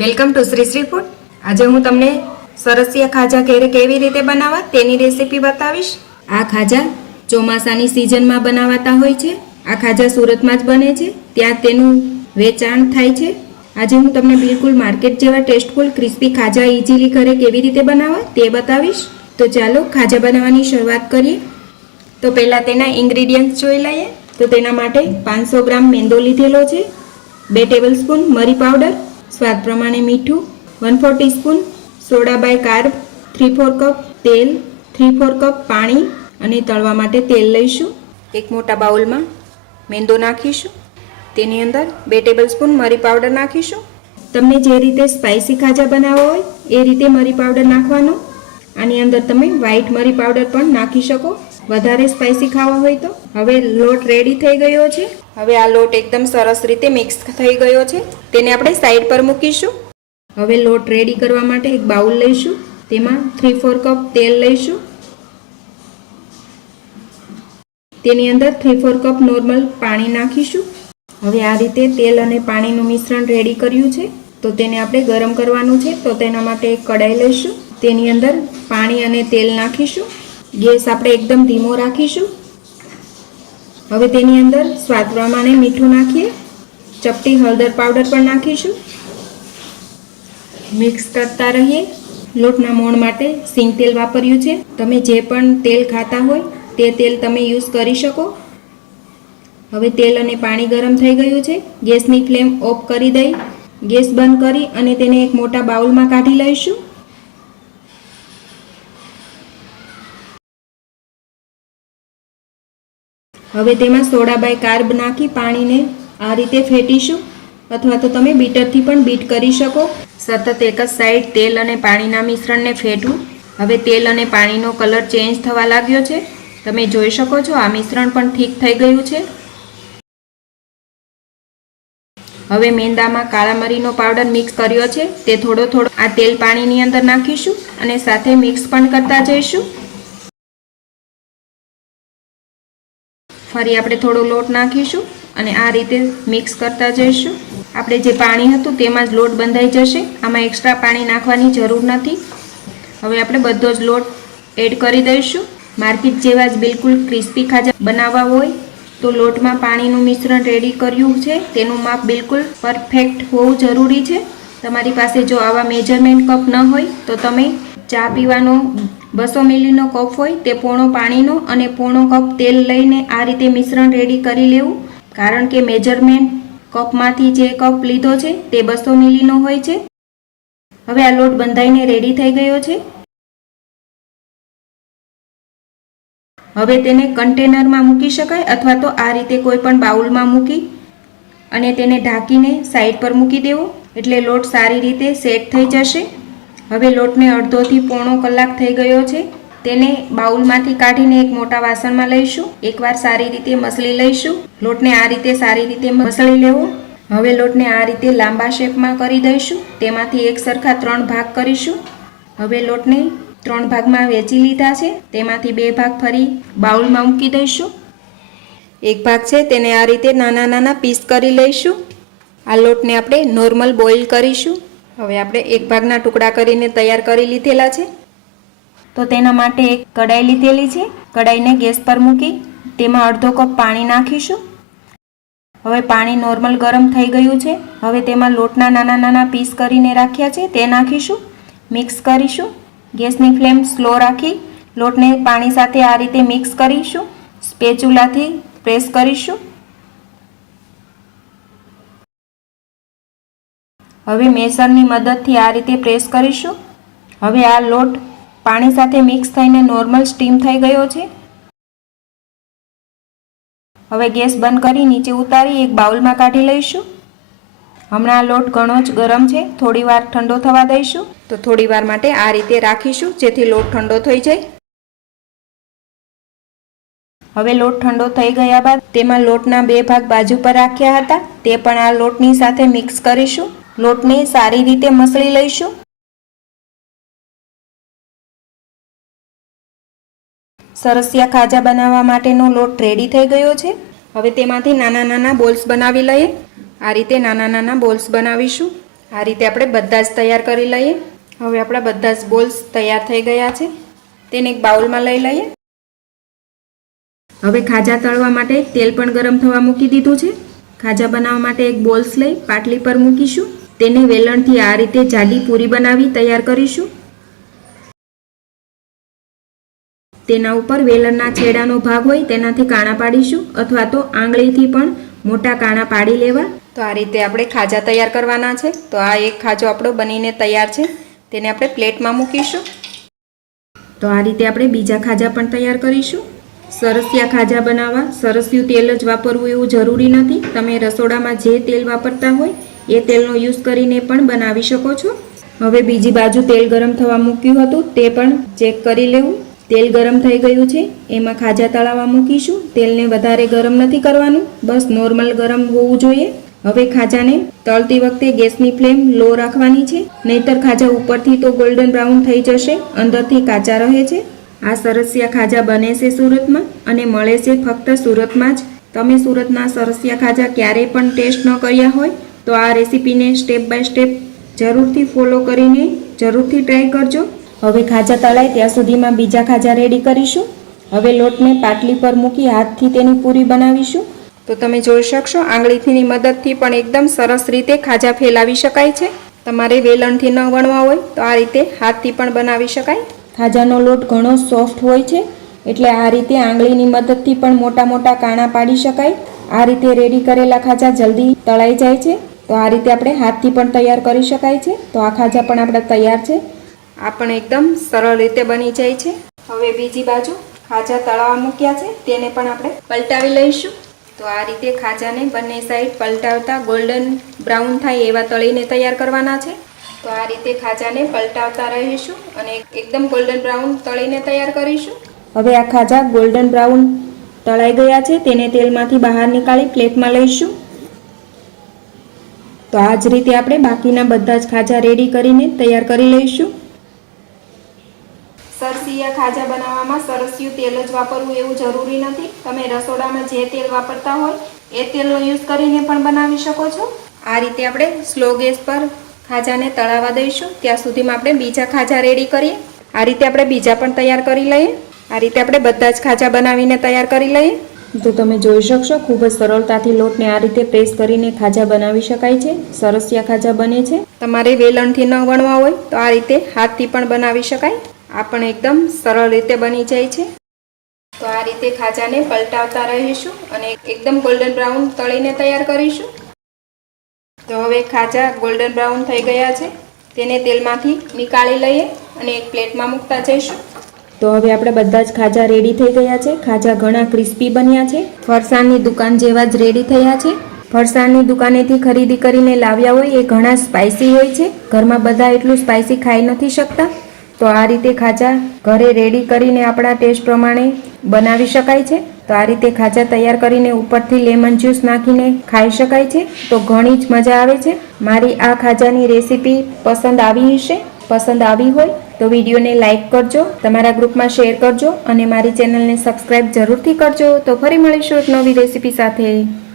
Welcome to Shri Shri food. આજે હું તમને સરસિયા ખાજા ઘેરે કેવી રીતે બનાવવા તેની રેસીપી બતાવીશ. આ ખાજા ચોમાસાની સિઝનમાં બનાવાતા હોય છે. આ ખાજા સુરતમાં જ બને છે. ત્યાં તેનું વેચાણ થાય છે. આજે હું તમને બિલકુલ માર્કેટ જેવા ટેસ્ટફુલ, ક્રિસ્પી ખાજા ઇઝીલી ઘરે કેવી રીતે બનાવવા તે બતાવીશ. તો ચાલો ખાજા બનાવવાની શરૂઆત કરીએ. તો પહેલાં તેના ઇન્ગ્રીડિયન્ટ્સ જોઈ લઈએ. તો તેના માટે પાંચસો ગ્રામ મેંદો લીધેલો છે. બે ટેબલ સ્પૂન મરી પાવડર. સ્વાદ પ્રમાણે મીઠું one four teaspoon soda bicarb three four cup તેલ થ્રી ફોર કપ પાણી અને તળવા માટે તેલ લઈશું. એક મોટા બાઉલમાં મેંદો નાખીશું. તેની અંદર બે ટેબલ સ્પૂન મરી પાવડર નાખીશું. તમને જે રીતે સ્પાઇસી ખાજા બનાવવા હોય એ રીતે મરી પાવડર નાખવાનો. આની અંદર તમે વ્હાઈટ મરી પાવડર પણ નાખી શકો. વધારે સ્પાઇસી ખાવા હોય તો? હવે લોટ રેડી થઈ ગયો છે. હવે આ લોટ એકદમ સરસ રીતે મિક્સ થઈ ગયો છે. તેને આપણે સાઈડ પર મૂકીશું. હવે લોટ રેડી કરવા માટે એક બાઉલ લઈશું. તેમાં થ્રી ફોર કપ તેલ લઈશું. તેની અંદર થ્રી ફોર કપ નોર્મલ પાણી નાખીશું. હવે આ રીતે તેલ અને પાણીનું મિશ્રણ રેડી કર્યું છે. તો તેને આપણે ગરમ કરવાનું છે. તો તેના માટે એક કડાઈ લઈશું. તેની અંદર પાણી અને તેલ નાખીશું. ગેસ આપણે એકદમ ધીમો રાખીશું. હવે તેની અંદર સ્વાદ પ્રમાણે મીઠું નાખીએ. ચપટી હળદર પાવડર પણ નાખીશું. મિક્સ કરતા રહીએ. લોટના મોણ માટે સિંગ તેલ વાપર્યું છે. તમે જે પણ તેલ ખાતા હોય, તે તેલ તમે યુઝ કરી શકો. હવે તેલ અને પાણી ગરમ થઈ ગયું છે. ગેસની ફ્લેમ ઓફ કરી દઈ. ગેસ બંધ કરી અને તેને એક મોટા બાઉલમાં કાઢી લઈશું. હવે તેમાં સોડા બાય કાર્બ નાખી પાણીને આ રીતે ફેટીશું. અથવા તો તમે બીટરથી પણ બીટ કરી શકો. સતત એક જ સાઈડ તેલ અને પાણીના મિશ્રણને ફેટવું. હવે તેલ અને પાણીનો કલર ચેન્જ થવા લાગ્યો છે. તમે જોઈ શકો છો, આ મિશ્રણ પણ ઠીક થઈ ગયું છે. હવે મેંદામાં કાળા મરીનો પાવડર મિક્સ કર્યો છે. તે થોડો થોડો આ તેલ પાણીની અંદર નાખીશું અને સાથે મિક્સ પણ કરતા જઈશું. ફરી આપણે થોડો લોટ નાખીશું અને આ રીતે મિક્સ કરતા જઈશું. આપણે જે પાણી હતું તેમાં જ લોટ બંધાઈ જશે. આમાં એક્સ્ટ્રા પાણી નાખવાની જરૂર નથી. હવે આપણે બધો જ લોટ એડ કરી દઈશું. માર્કેટ જેવા જ બિલકુલ ક્રિસ્પી ખાજા બનાવવા હોય તો લોટમાં પાણીનું મિશ્રણ રેડી કર્યું છે. તેનું માપ બિલકુલ પરફેક્ટ હોવું જરૂરી છે. તમારી પાસે જો આવા મેજરમેન્ટ કપ ન હોય તો તમે ચા પીવાનો બસો મિલીનો કપ હોય તે પોણો પાણીનો અને પોણો કપ તેલ લઈને આ રીતે મિશ્રણ રેડી કરી લેવું. કારણ કે મેજરમેન્ટ કપમાંથી જે કપ લીધો છે તે બસો મિલીનો હોય છે. હવે આ લોટ બંધાઈને રેડી થઈ ગયો છે. હવે તેને કન્ટેનરમાં મૂકી શકાય અથવા તો આ રીતે કોઈ પણ બાઉલમાં મૂકી અને તેને ઢાંકીને સાઈડ પર મૂકી દેવો. એટલે લોટ સારી રીતે સેટ થઈ જશે. હવે લોટને અડધોથી પોણો કલાક થઈ ગયો છે. તેને બાઉલમાંથી કાઢીને એક મોટા વાસણમાં લઈશું. એકવાર સારી રીતે મસળી લઈશું. લોટને આ રીતે સારી રીતે મસળી લેવો. હવે લોટને આ રીતે લાંબા શેપમાં કરી દઈશું. તેમાંથી એક સરખા ત્રણ ભાગ કરીશું. હવે લોટને ત્રણ ભાગમાં વેચી લીધા છે. તેમાંથી બે ભાગ ફરી બાઉલમાં મૂકી દઈશું. એક ભાગ છે તેને આ રીતે નાના નાના પીસ કરી લઈશું. આ લોટને આપણે નોર્મલ બોઇલ કરીશું. હવે આપણે એક ભાગના ટુકડા કરીને તૈયાર કરી લીધેલા છે. તો તેના માટે એક કડાઈ લીધેલી છે. કડાઈને ગેસ પર મૂકી તેમાં અડધો કપ પાણી નાખીશું. હવે પાણી નોર્મલ ગરમ થઈ ગયું છે. હવે તેમાં લોટના નાના નાના પીસ કરીને રાખ્યા છે. તે નાખીશું. મિક્સ કરીશું. ગેસની ફ્લેમ સ્લો રાખી લોટને પાણી સાથે આ રીતે મિક્સ કરીશું. સ્પેચુલાથી પ્રેસ કરીશું. હવે મેસરની મદદથી આ રીતે પ્રેસ કરીશું. હવે આ લોટ પાણી સાથે મિક્સ થઈને નોર્મલ સ્ટીમ થઈ ગયો છે. હવે ગેસ બંધ કરી નીચે ઉતારી એક બાઉલમાં કાઢી લઈશું. હમણાં લોટ ઘણો જ ગરમ છે. થોડી વાર ઠંડો થવા દઈશું. તો થોડી વાર માટે આ રીતે રાખીશું જેથી લોટ ઠંડો થઈ જાય. હવે લોટ ઠંડો થઈ ગયા બાદ તેમાં લોટના બે ભાગ બાજુ પર રાખ્યા હતા. તે પણ આ લોટની સાથે મિક્સ કરીશું. લોટને સારી રીતે મસળી લઈશું. સરસિયા ખાજા બનાવવા માટેનો લોટ રેડી થઈ ગયો છે. હવે તેમાંથી નાના નાના બોલ્સ બનાવી લઈએ. આ રીતે નાના નાના બોલ્સ બનાવીશું. આ રીતે આપણે બધા જ તૈયાર કરી લઈએ. હવે આપણા બધા જ બોલ્સ તૈયાર થઈ ગયા છે. તેને એક બાઉલમાં લઈ લઈએ. હવે ખાજા તળવા માટે તેલ પણ ગરમ થવા મૂકી દીધું છે. ખાજા બનાવવા માટે એક બોલ્સ લઈ પાટલી પર મૂકીશું. તેને વેલણથી આ રીતે જાડી પૂરી બનાવી તૈયાર કરીશું. તેના ઉપર વેલણના છેડાનો ભાગ હોય તેનાથી કાણા પાડીશું અથવા તો આંગળીથી પણ મોટા કાણા પાડી લેવા. તો આ રીતે આપણે ખાજા તૈયાર કરવાના છે. તો આ એક ખાજો આપણો બનીને તૈયાર છે. તેને આપણે પ્લેટમાં મૂકીશું. તો આ રીતે આપણે બીજા ખાજા પણ તૈયાર કરીશું. સરસિયા ખાજા બનાવવા. સરસિયું તેલ જ વાપરવું એવું જરૂરી નથી. તમે રસોડામાં જે તેલ વાપરતા હોય એ તેલનો યુઝ કરીને પણ બનાવી શકો છો. હવે બીજી બાજુ તેલ ગરમ થવા મૂક્યું હતું, તે પણ ચેક કરી લેવું. તેલ ગરમ થઈ ગયું છે, એમાં ખાજા તળાવવા મૂકીશું. તેલને વધારે ગરમ નથી કરવાનું, બસ નોર્મલ ગરમ હોવું જોઈએ. હવે ખાજાને તળતી વખતે ગેસની ફ્લેમ લો રાખવાની છે, નહીતર ખાજા ઉપરથી તો ગોલ્ડન બ્રાઉન થઈ જશે, અંદરથી કાચા રહે છે. આ સરસિયા ખાજા બને છે સુરતમાં અને મળે છે ફક્ત સુરતમાં જ. તમે સુરતના સરસિયા ખાજા ક્યારેય પણ ટેસ્ટ ન કર્યા હોય તો આ રેસીપીને સ્ટેપ બાય સ્ટેપ જરૂરથી ફોલો કરીને જરૂરથી ટ્રાય કરજો. હવે ખાજા તળાય ત્યાં સુધીમાં બીજા ખાજા રેડી કરીશું. હવે લોટને પાટલી પર મૂકી હાથથી તેની પૂરી બનાવીશું. તો તમે જોઈ શકશો, આંગળીથીની મદદથી પણ એકદમ સરસ રીતે ખાજા ફેલાવી શકાય છે. તમારે વેલણથી ન વણવા હોય તો આ રીતે હાથથી પણ બનાવી શકાય. ખાજાનો લોટ ઘણો સોફ્ટ હોય છે, એટલે આ રીતે આંગળીની મદદથી પણ મોટા મોટા કાણા પાડી શકાય. આ રીતે રેડી કરેલા ખાજા જલ્દી તળાઈ જાય છે. તો આ રીતે આપણે હાથથી પણ તૈયાર કરી શકાય છે. તો આ ખાજા પણ આપણા તૈયાર છે. આ પણ એકદમ સરળ રીતે બની જાય છે. હવે બીજી બાજુ ખાજા તળાવવા મૂક્યા છે. તેને પણ આપણે પલટાવી લઈશું. તો આ રીતે ખાજાને બંને સાઈડ પલટાવતા ગોલ્ડન બ્રાઉન થાય એવા તળીને તૈયાર કરવાના છે. તો આ રીતે ખાજાને પલટાવતા રહીશું અને એકદમ ગોલ્ડન બ્રાઉન તળીને તૈયાર કરીશું. હવે આ ખાજા ગોલ્ડન બ્રાઉન તળાઈ ગયા છે. તેને તેલમાંથી બહાર નીકાળી પ્લેટમાં લઈશું. તો આ જ રીતે આપણે બાકીના બધા જ ખાજા રેડી કરીને તૈયાર કરી લઈશું. સરસિયા ખાજા બનાવવામાં સરસિયું તેલ જ વાપરવું એવું જરૂરી નથી. તમે રસોડામાં જે તેલ વાપરતા હોય, એ તેલનો યુઝ કરીને પણ બનાવી શકો છો. આ રીતે આપણે સ્લો ગેસ પર ખાજાને તળાવવા દઈશું. ત્યાં સુધીમાં આપણે બીજા ખાજા રેડી કરીએ. આ રીતે આપણે બીજા પણ તૈયાર કરી લઈએ. આ રીતે આપણે બધા જ ખાજા બનાવીને તૈયાર કરી લઈએ. તો તમે જોઈ શકશો, ખૂબ જ સરળતાથી લોટને આ રીતે પ્રેસ કરીને ખાજા બનાવી શકાય છે સરસિયા ખાજા બને છે. તમારે વેલણથી ન વણવા હોય તો આ રીતે હાથથી પણ બનાવી શકાય. આ પણ એકદમ સરળ રીતે બની જાય છે. તો આ રીતે ખાજાને પલટાવતા રહીશું અને એકદમ ગોલ્ડન બ્રાઉન તળીને તૈયાર કરીશું. તો હવે ખાજા ગોલ્ડન બ્રાઉન થઈ ગયા છે. તેને તેલમાંથી નીકાળી લઈએ અને એક પ્લેટમાં મૂકતા જઈશું. તો હવે આપણે બધા જ ખાજા રેડી થઈ ગયા છે. ખાજા ઘણા ક્રિસ્પી બન્યા છે. ફરસાણની દુકાન જેવા જ રેડી થયા છે. ફરસાણની દુકાનેથી ખરીદી કરીને લાવ્યા હોય એ ઘણા સ્પાઇસી હોય છે. ઘરમાં બધા એટલું સ્પાઇસી ખાઈ નથી શકતા. તો આ રીતે ખાજા ઘરે રેડી કરીને આપણા ટેસ્ટ પ્રમાણે બનાવી શકાય છે. તો આ રીતે ખાજા તૈયાર કરીને ઉપરથી લેમન જ્યુસ નાખીને ખાઈ શકાય છે. તો ઘણી જ મજા આવે છે. મારી આ ખાજાની રેસીપી પસંદ આવી હશે? પસંદ આવી હોય તો વિડીયોને લાઇક કરજો, તમારા ગ્રુપમાં શેર કરજો અને મારી ચેનલને સબસ્ક્રાઈબ જરૂરથી કરજો. તો ફરી મળીશું એક નવી રેસીપી સાથે.